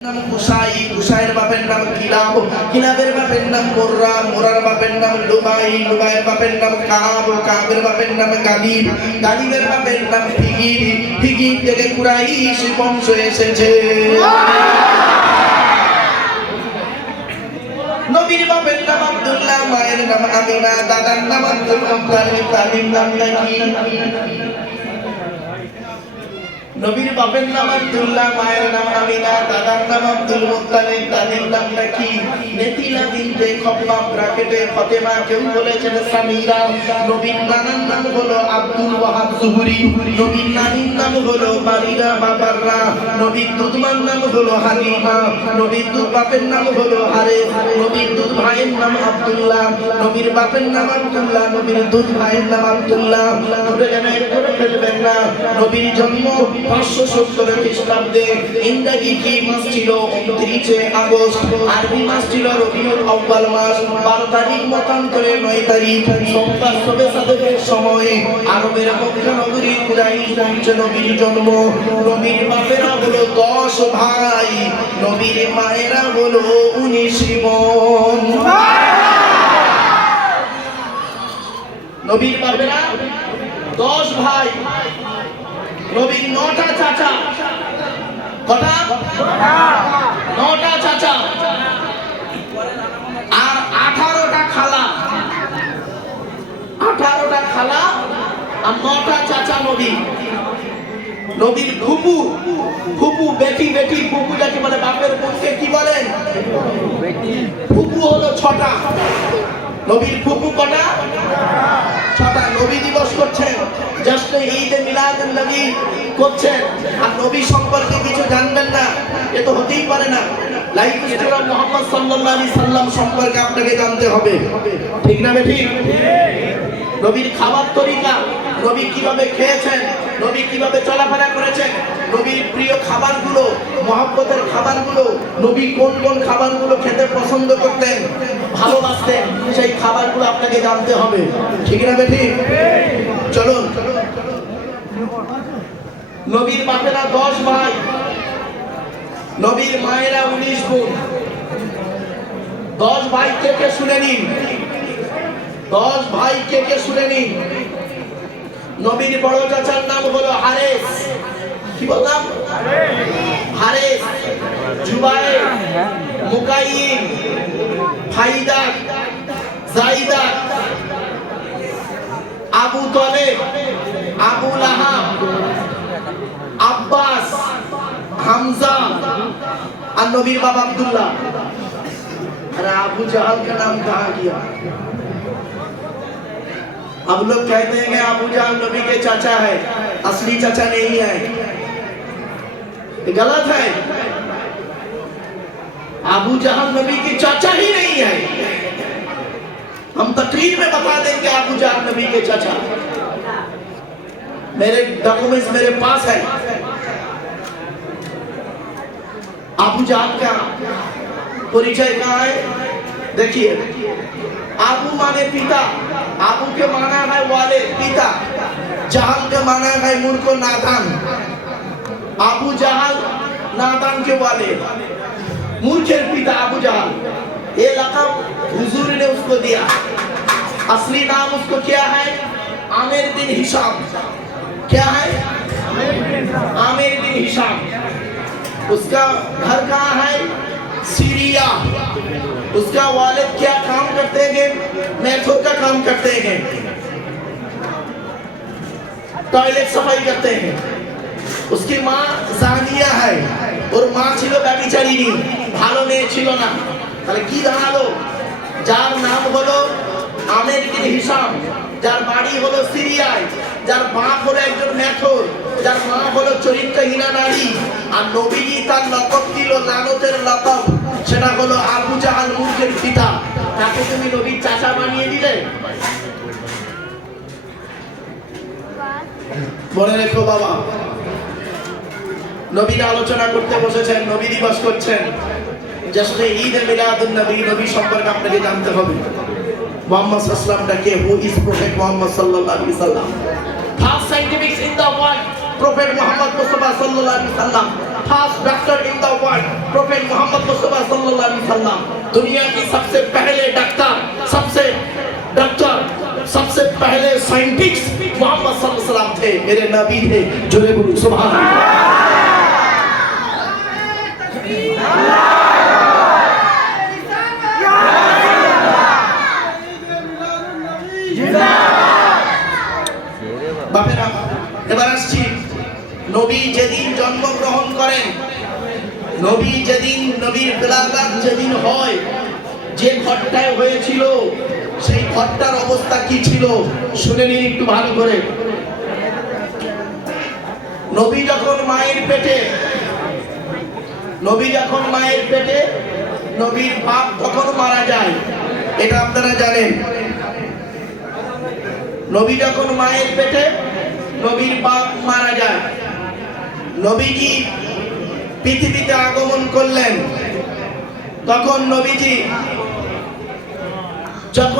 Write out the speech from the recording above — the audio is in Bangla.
নাম কুসাই, কুসাইয়ের বাপের নাম কিলাব, কিলাবের বাপের নাম মুররা, মুরার বাপের নাম লুবাই, লুবাইয়ের বাপের নাম কাব, কাবের বাপের নাম গালিব, গালিবের বাপের নাম ফিগির, ফিগির থেকে কুরাইশ বংশ এসেছে। নবীর বাপের নাম আব্দুল্লাহ, মায়ের নাম আমিনা, দাদার নাম আব্দুল মুত্তালিব, তালিম নাম নাকি। নবীর বাপের নাম আব্দুল্লাহ, মায়ের নাম আমিনা, দাদার নাম আব্দুল মুত্তালিব, তালিম নাম নাকি। নেতিলা বিনতে খব্বাব ব্র্যাকেটে ফাতেমা, কেউ বলেছেন সামিরা। নবীর নানার নাম হলো আব্দুল ওয়াহাব জুহরি, নবীর নানির নাম হলো বারিরা বাবাররা, নবীর দুধমার নাম হলো হালিমা, নবীর দুধ বাপের নাম হলো হারেস, নবীর দুধ ভাইয়ের নাম আব্দুল্লাহ, নবীর বাপের নাম আব্দুল্লাহ, নবীর দুধ ভাইয়ের নাম আব্দুল্লাহ। ঘুরে গেলে করে ফেলবেন না। নবীর জন্ম 570 খ্রিস্টাব্দে। ইংরেজি কি মাস ছিল? 29 আগস্ট। আরবি মাস ছিল রবিউল আউয়াল মাস। 12 তারিখ মতান্তরে 9 তারিখ সোমবার সবে সাদেকের সময় আরবের মক্কা নগরী কুরাইশ বংশে নবীর জন্ম। নবীর বাপেরা হলো 10 ভাই, নবীর মায়েরা হলো 19 বোন। নবীর বাপেরা 10 ভাই, নবীর 9টা চাচা। কটা? 9টা চাচা আর 18টা খালা। 18টা খালা আর 9টা চাচা নবী। নবীর ফুপু, ফুপু বেটি, বেটি ফুপু যাকে বলে বাপের বোনকে কি বলেন? ফুপু হলো 6টা। নবীর ফুপু কটা? 6টা। নবী দিবস করছেন, জাস্ট ঈদে মিলাদুন নবী করছেন, আর নবী সম্পর্কে কিছু জানবেন না, এ তো হতেই পারে না। লাইফ স্টোরি অফ মুহাম্মদ সাল্লাল্লাহু আলাইহি সাল্লাম সম্পর্কে আপনাকে জানতে হবে, ঠিক না বেঠিক? নবীর খাবার তরিকা, নবী কিভাবে খেয়েছেন, নবী কিভাবে চলাফেরা করেছেন, নবীর প্রিয় খাবারগুলো, মহব্বতের খাবারগুলো, নবী কোন কোন খাবারগুলো খেতে পছন্দ করতেন, ভালোবাসতেন, সেই খাবারগুলো আপনাকে জানতে হবে, ঠিক না বেঠিক? চলুন। নবীর বাপেরা 10 ভাই, নবীর মায়েরা 19 বোন। 10 ভাই কে কে শুনে নিন, 10 ভাই কে কে শুনে নিন। নবীর বড় চাচার নাম হলো হারেস। কি বললাম? হারেস, জুবায়ের, মুকাইম, ফাইদা, জাইদা, আবু তালেব, আবু লাহাব, আব্বাস, হামজা और नबीर बाबा अब्दुल्ला। अरे अबू जहल का नाम कहाँ गया? अब लोग कहते हैं कि अबू जहल नबी के चाचा है, असली चाचा नहीं है, गलत है। अबू जहल नबी के चाचा ही नहीं है। हम तकरीर में बता देंगे अबू जहल नबी के चाचा। मेरे डॉक्यूमेंट्स मेरे पास है। अबू जहल का परिचय कहाँ है? देखिए, आबू माने पिता, आबू के माना है वाले पिता, जहल के माना है मूर्ख नादान। आबू जहल नादान के वाले, मूर्खेर पिता आबू जहल। ये लक़ब हुजूर ने उसको दिया। असली नाम उसको क्या है? Aamir bin Hisham. क्या है? Aamir bin Hisham. उसका घर कहाँ है? सीरिया। उसका वालिद क्या काम करते हैं? मेथड का काम करते हैं, टॉयलेट सफाई करते हैं। उसकी माँ जानिया है और माँ छिलो ব্যভিচারিণী, ভালো মেয়ে ছিল না। তাহলে কি দাঁড়ালো? যার নাম হলো আমির বিন হিশাম, যার বাড়ি হলো সিরিয়ায়, যার বাপ হলো একজন মেথর, যার মা হলো চরিত্রহীনা নারী, আর নবীজি তার লকব দিল লানতের লকব, সেটা হলো আবু জাহাল, মূর্খের পিতা। তাকে তুমি নবীর চাচা বানিয়ে দিলে। মনে রেখো বাবা, নবীর আলোচনা করতে বসেছেন, নবী দিবস করছেন, জাস্ট ঈদে মিলাদুন নবী, নবী সম্পর্কে আপনাকে জানতে হবে। মুহাম্মদ সাল্লাল্লাহু আলাইহি ওয়াসাল্লাম হু ইজ প্রফেট মুহাম্মদ সাল্লাল্লাহু আলাইহি ওয়াসাল্লাম। First scientific in the world, Prophet Muhammad Mustafa সাল্লাল্লাহু আলাইহি ওয়াসাল্লাম। First doctor in the world Prophet Muhammad Mustafa सल्लल्लाहु अलैहि वसल्लम दुनिया की सबसे पहले डॉक्टर सबसे पहले साइंटिस्ट मोहम्मद सल्लल्लाहु अलैहि वसल्लम थे मेरे नबी थे जोरे बोलो सुभान अल्लाह বাপেরা এবার আসছি নবী যেদিন জন্মগ্রহণ করেন নবী যেদিন নবীর বিলাদাত যেদিন হয় যে ঘরটায় হয়েছিল সেই ঘরটার অবস্থা কি ছিল শুনে নিন একটু ভালো করে নবী যখন মায়ের পেটে নবীর বাপ তখন মারা যায় এটা আপনারা জানেন নবী যখন মায়ের পেটে নবীর বাপ মারা যায় নবীজি পৃথিবীতে আগমন করলেন তখন নবীজি যখন